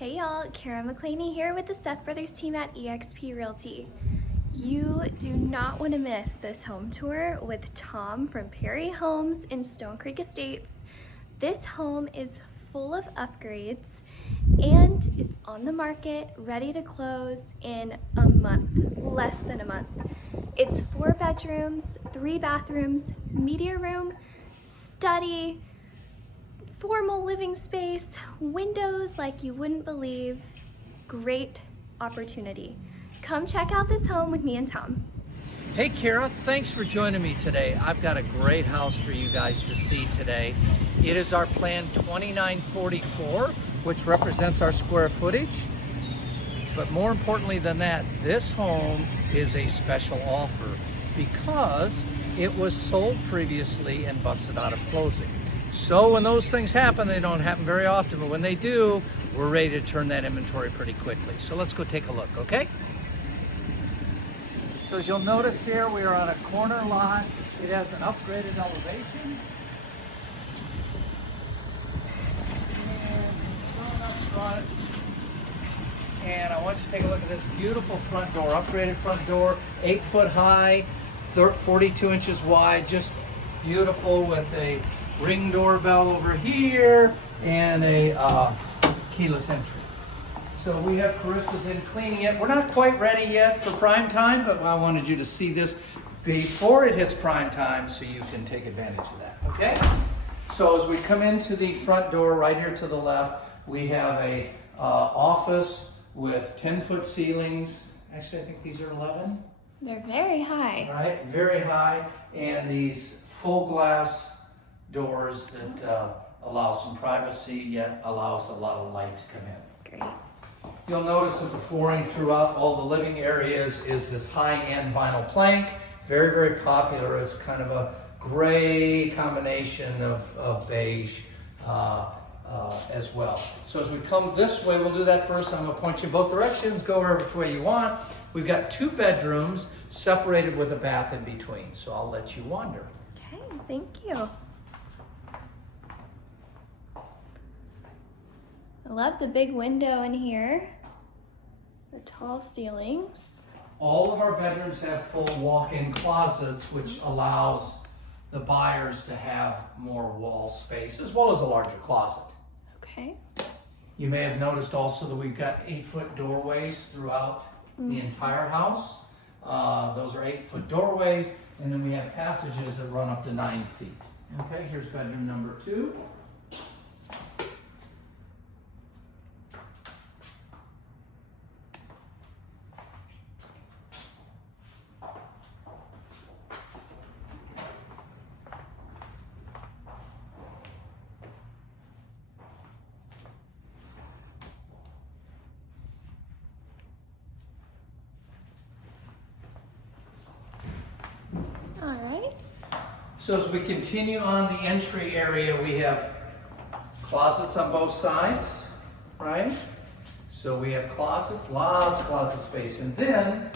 Hey y'all, Kara McLaney here with the Seth Brothers team at eXp Realty. You do not want to miss this home tour with Tom from Perry Homes in Stone Creek Estates. This home is full of upgrades and it's on the market, ready to close in a month, less than a month. It's 4 bedrooms, 3 bathrooms, media room, study, formal living space, windows like you wouldn't believe. Great opportunity. Come check out this home with me and Tom. Hey Kara, thanks for joining me today. I've got a great house for you guys to see today. It is our plan 2944, which represents our square footage. But more importantly than that, this home is a special offer because it was sold previously and busted out of closing. So when those things happen, they don't happen very often, but when they do, we're ready to turn that inventory pretty quickly. So let's go take a look, okay? So as you'll notice here, we are on a corner lot. It has an upgraded elevation. And up front. And I want you to take a look at this beautiful front door, upgraded front door, 8 foot high, 42 inches wide, just beautiful with a ring doorbell over here and a keyless entry. So we have Carissa's in cleaning it. We're not quite ready yet for prime time, but I wanted you to see this before it hits prime time so you can take advantage of that, okay? So as we come into the front door right here to the left, we have a office with 10-foot ceilings. Actually, I think these are 11. They're very high. Right, very high. And these full glass doors that allow some privacy, yet allows a lot of light to come in. Great. You'll notice that the flooring throughout all the living areas is this high-end vinyl plank. Very, very popular. It's kind of a gray combination of beige as well. So as we come this way, we'll do that first. I'm going to point you in both directions, go wherever which way you want. We've got 2 bedrooms separated with a bath in between, so I'll let you wander. Okay, thank you. I love the big window in here, the tall ceilings. All of our bedrooms have full walk-in closets, which allows the buyers to have more wall space, as well as a larger closet. Okay. You may have noticed also that we've got 8-foot doorways throughout the entire house. Those are 8-foot doorways, and then we have passages that run up to 9 feet. Okay, here's bedroom number 2. All right. So as we continue on the entry area, we have closets on both sides, right? So we have closets, lots of closet space. And then,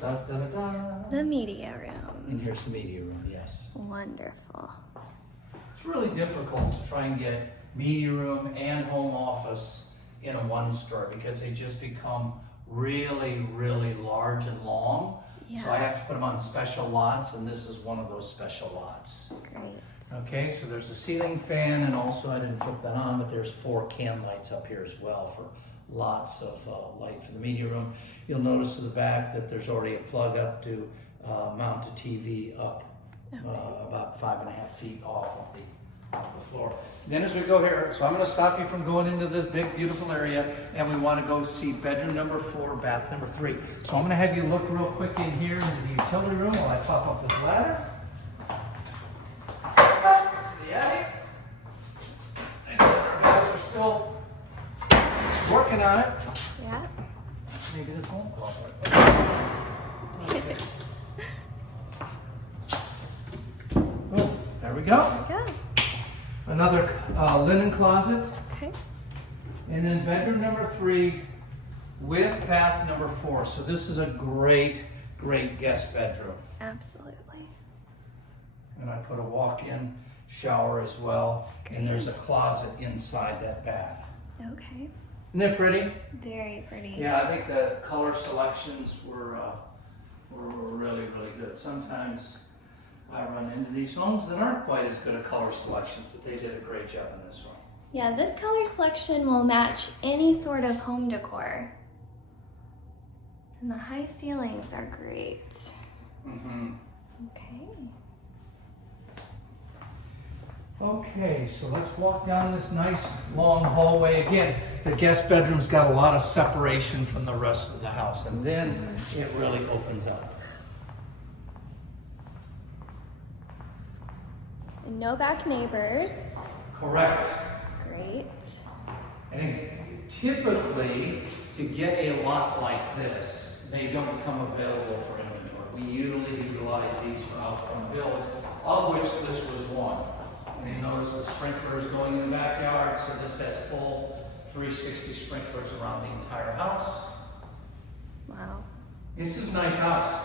The media room. and here's the media room, yes. Wonderful. It's really difficult to try and get media room and home office in a one store because they just become really, really large and long. Yeah. So I have to put them on special lots, and this is one of those special lots. Great. Okay, so there's a ceiling fan, and also I didn't flip that on, but there's 4 can lights up here as well for lots of light for the media room. You'll notice to the back that there's already a plug up to mount a TV up about 5.5 feet off of the floor. Then as we go here, so I'm going to stop you from going into this big beautiful area, and we want to go see bedroom number 4, bath number 3. So I'm going to have you look real quick in here into the utility room while I pop up this ladder. The attic. And our guys are still working on it. Yeah. Maybe this won't cooperate. Okay. Oh, there we go. There we go. Another linen closet. Okay. And then bedroom number 3 with bath number 4. So this is a great, great guest bedroom. Absolutely. And I put a walk-in shower as well. And there's a closet inside that bath. Okay. Isn't it pretty? Very pretty. Yeah, I think the color selections were really, really good. Sometimes I run into these homes that aren't quite as good at color selections, but they did a great job in this one. Yeah, this color selection will match any sort of home decor. And the high ceilings are great. Mm-hmm. Okay. Okay, so let's walk down this nice long hallway. Again, the guest bedroom's got a lot of separation from the rest of the house, and then it really opens up. And no back neighbors. Correct. Great. And typically, to get a lot like this, they don't come available for inventory. We usually utilize these for out front builds, of which this was one. And you notice the sprinklers going in the backyard, so this has full 360 sprinklers around the entire house. Wow. This is a nice house.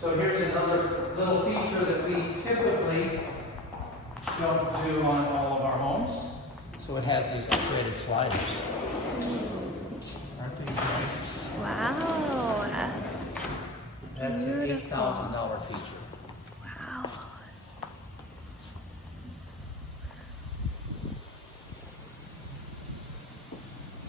So here's another little feature that we typically don't do on all of our homes. So it has these upgraded sliders. Aren't these nice? Wow. That's an Beautiful. $8,000 feature. Wow.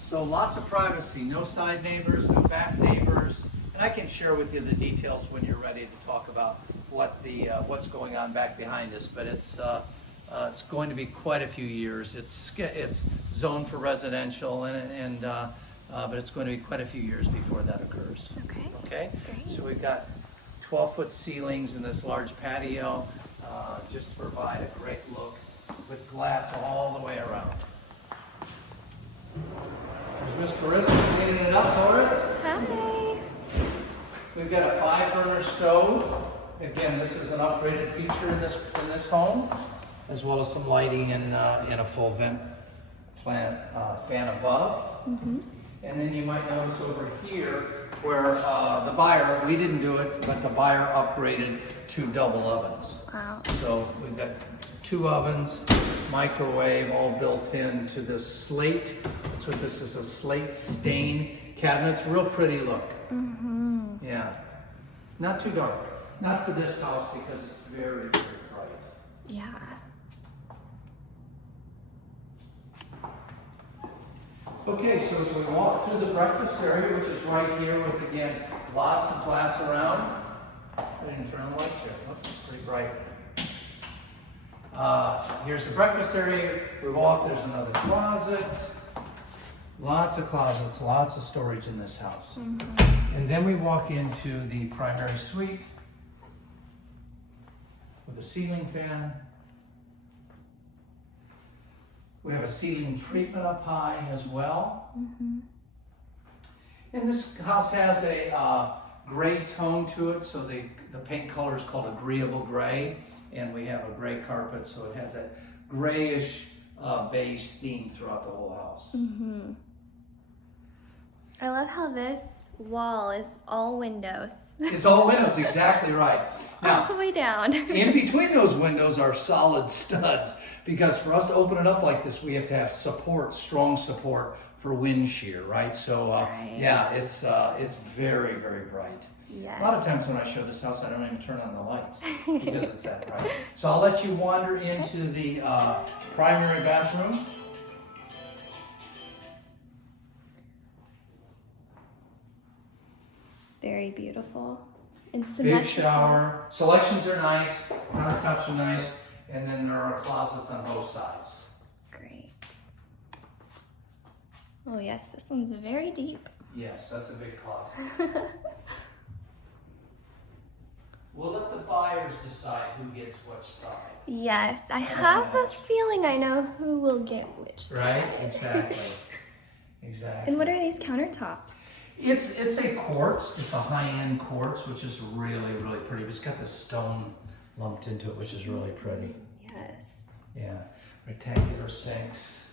So lots of privacy, no side neighbors, no back neighbors. And I can share with you the details when you're ready to talk about what the what's going on back behind us. But it's going to be quite a few years. It's zoned for residential, but it's going to be quite a few years before that occurs. Okay. Okay. Great. So we've got 12-foot ceilings in this large patio, just to provide a great look with glass all the way around. There's Miss Carissa cleaning it up for us. Hi. We've got a 5-burner stove. Again, this is an upgraded feature in this home, as well as some lighting and a full vent fan above. Mm-hmm. And then you might notice over here where the buyer, we didn't do it, but the buyer upgraded to double ovens. Wow. So we've got 2 ovens, microwave, all built into this slate. That's what this is, a slate stain cabinets. Real pretty look. Mm-hmm. Yeah. Not too dark. Not for this house because it's very, very bright. Yeah. Okay, so as we walk through the breakfast area, which is right here with, again, lots of glass around. I didn't turn the lights here. Looks pretty bright. Here's the breakfast area. We walk, there's another closet. Lots of closets, lots of storage in this house. Mm-hmm. And then we walk into the primary suite with a ceiling fan. We have a ceiling treatment up high as well. Mm-hmm. And this house has a gray tone to it, so the paint color is called agreeable gray, and we have a gray carpet, so it has that grayish beige theme throughout the whole house. Mm-hmm. I love how this wall is all windows. It's all windows, exactly right. Now, all the way down. in between those windows are solid studs, because for us to open it up like this, we have to have support, strong support for wind shear, right? So, Right. yeah, it's very, very bright. Yes. A lot of times when I show this house, I don't even turn on the lights because it's that bright. So I'll let you wander into the primary bathroom. Very beautiful. And Big symmetrical. shower. Selections are nice, countertops are nice, and then there are closets on both sides. Great. Oh yes, this one's very deep. Yes, that's a big closet. We'll let the buyers decide who gets which side. Yes, I have a feeling I know who will get which side. Right? Exactly. Exactly. And what are these countertops? It's a quartz. It's a high-end quartz, which is really, really pretty. It's got the stone lumped into it, which is really pretty. Yes. Yeah. Rectangular sinks.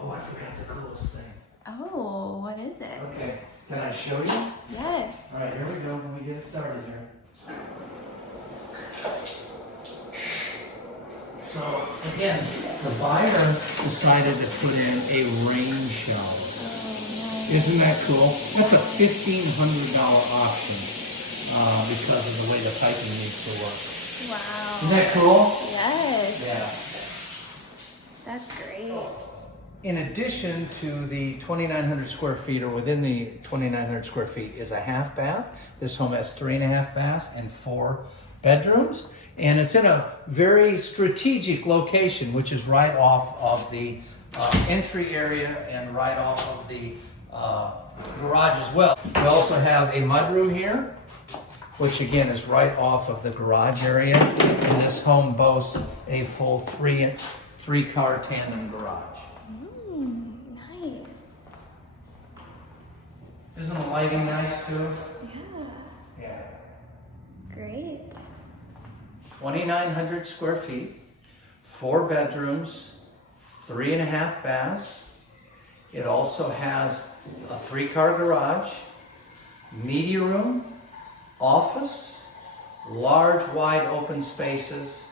Oh, I forgot the coolest thing. Oh, what is it? Okay. Can I show you? Yes. All right, here we go. Let me get started here. So again, the buyer decided to put in a range shower. Oh, Isn't that cool? That's a $1,500 option because of the way the piping needs to work. nice. Wow. Isn't that cool? Yes. Yeah. That's great. In addition to the 2,900 square feet, or within the 2,900 square feet, is a half bath. This home has 3.5 baths and 4 bedrooms. And it's in a very strategic location, which is right off of the entry area and right off of the garage as well. We also have a mudroom here, which again is right off of the garage area. And this home boasts a full three-car tandem garage. Nice. Isn't the lighting nice too? Yeah. Yeah. Great. 2,900 square feet, 4 bedrooms, 3.5 baths. It also has a 3-car garage, media room, office, large wide open spaces.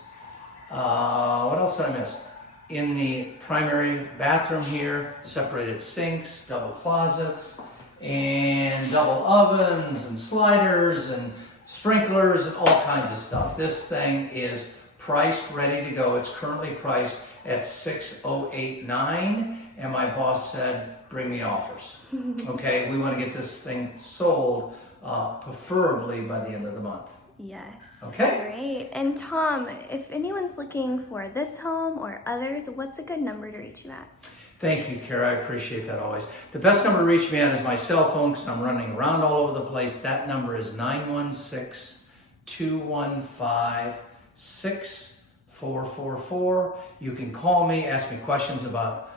What else did I miss? In the primary bathroom here, separated sinks, double closets, and double ovens and sliders and sprinklers and all kinds of stuff. This thing is priced, ready to go. It's currently priced at $6,089, and my boss said, bring me offers. Okay, we want to get this thing sold, preferably by the end of the month. Yes. Okay. Great. And Tom, if anyone's looking for this home or others, what's a good number to reach you at? Thank you, Kara. I appreciate that always. The best number to reach me at is my cell phone because I'm running around all over the place. That number is 916-215-6444. You can call me, ask me questions about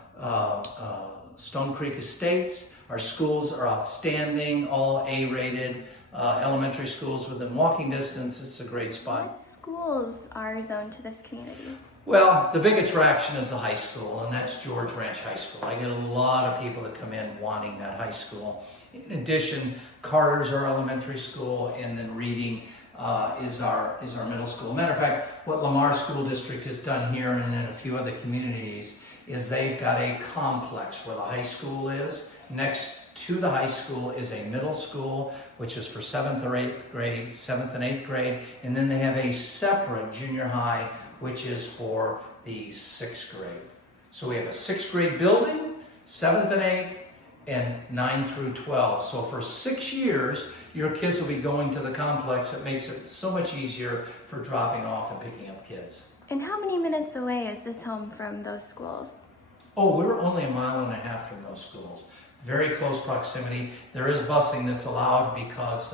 Stone Creek Estates. Our schools are outstanding, all A-rated. Elementary schools within walking distance. It's a great spot. What schools are zoned to this community? Well, the big attraction is the high school, and that's George Ranch High School. I get a lot of people that come in wanting that high school. In addition, Carter's our elementary school, and then Reading is our middle school. Matter of fact, what Lamar School District has done here and in a few other communities is they've got a complex where the high school is. Next to the high school is a middle school, which is for 7th or 8th grade, 7th and 8th grade, and then they have a separate junior high, which is for the 6th grade. So we have a 6th grade building, 7th and 8th, and 9 through 12. So for 6 years, your kids will be going to the complex. It makes it so much easier for dropping off and picking up kids. And how many minutes away is this home from those schools? Oh, we're only 1.5 miles from those schools. Very close proximity. There is busing that's allowed because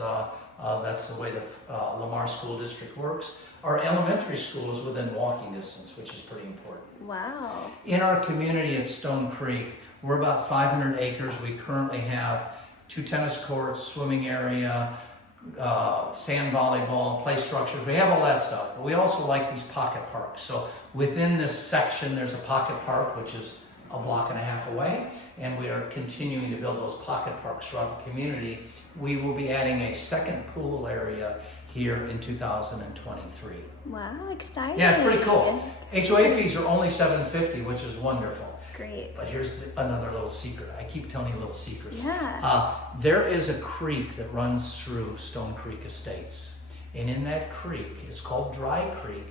that's the way the Lamar School District works. Our elementary school is within walking distance, which is pretty important. Wow. In our community at Stone Creek, we're about 500 acres. We currently have 2 tennis courts, swimming area, sand volleyball, play structures. We have all that stuff, but we also like these pocket parks. So within this section, there's a pocket park, which is a 1.5 blocks away, and we are continuing to build those pocket parks throughout the community. We will be adding a second pool area here in 2023. Wow, exciting. Yeah, it's pretty cool. HOA fees are only $750, which is wonderful. Great. But here's another little secret. I keep telling you little secrets. Yeah. There is a creek that runs through Stone Creek Estates. And in that creek, it's called Dry Creek,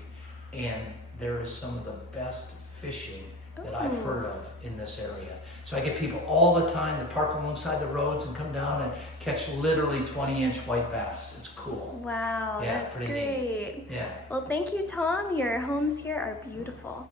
and there is some of the best fishing that I've heard of in this area. So I get people all the time that park alongside the roads and come down and catch literally 20-inch white bass. It's cool. Wow, Yeah, that's pretty great. neat. Yeah. Well, thank you, Tom. Your homes here are beautiful.